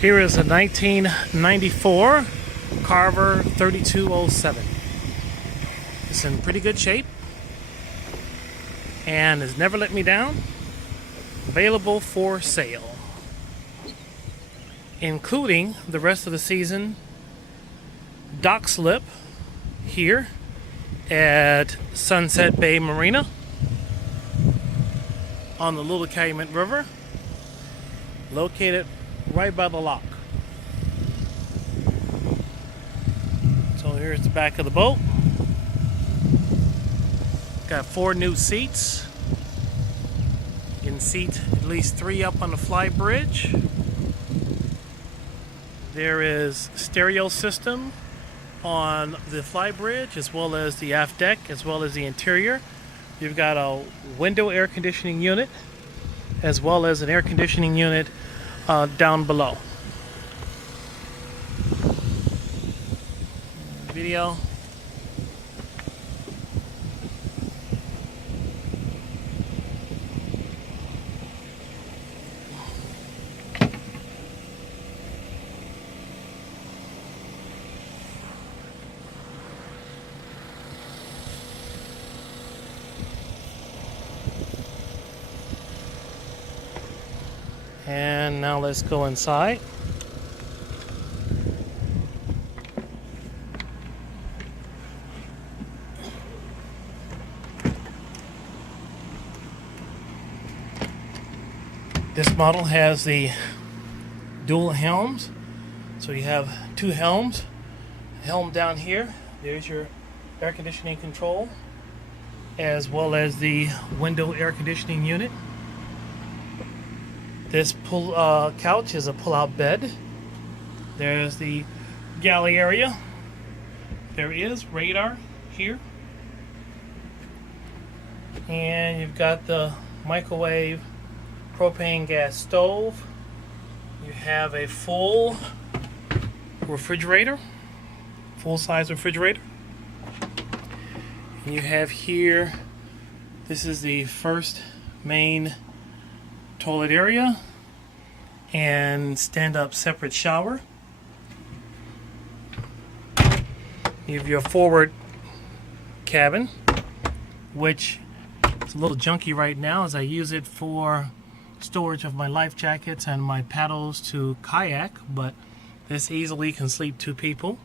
Here is a 1994 Carver 3207. It's in pretty good shape and has never let me down. Available for sale, including the rest of the season dock slip here at Sunset Bay Marina on the Little Calumet River, located right by the lock. So here's the back of the boat. Got 4 new seats. You can seat at least 3 up on the fly bridge. There is stereo system on the fly bridge, as well as the aft deck, as well as the interior. You've got a window air conditioning unit, as well as an air conditioning unit down below. Video. And now let's go inside. This model has the dual helms. So you have 2 helms. Helm down here, there's your air conditioning control, as well as the window air conditioning unit. This couch is a pull-out bed. There's the galley area. There is radar here. And you've got the microwave propane gas stove. You have a full refrigerator, full-size refrigerator. And you have here, this is the first main toilet area and stand-up separate shower. You have your forward cabin, which is a little junky right now as I use it for storage of my life jackets and my paddles to kayak, but this easily can sleep 2 people.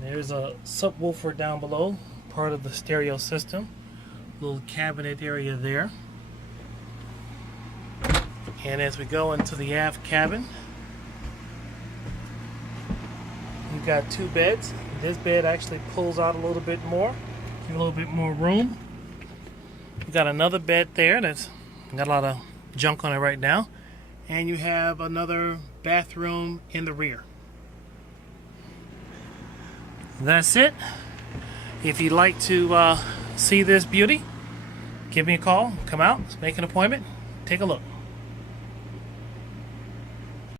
There's a subwoofer down below, part of the stereo system. Little cabinet area there. And as we go into the aft cabin, you've got 2 beds. This bed actually pulls out a little bit more, give you a little bit more room. You've got another bed there that's got a lot of junk on it right now. And you have another bathroom in the rear. That's it. If you'd like to see this beauty, give me a call, come out, make an appointment, take a look.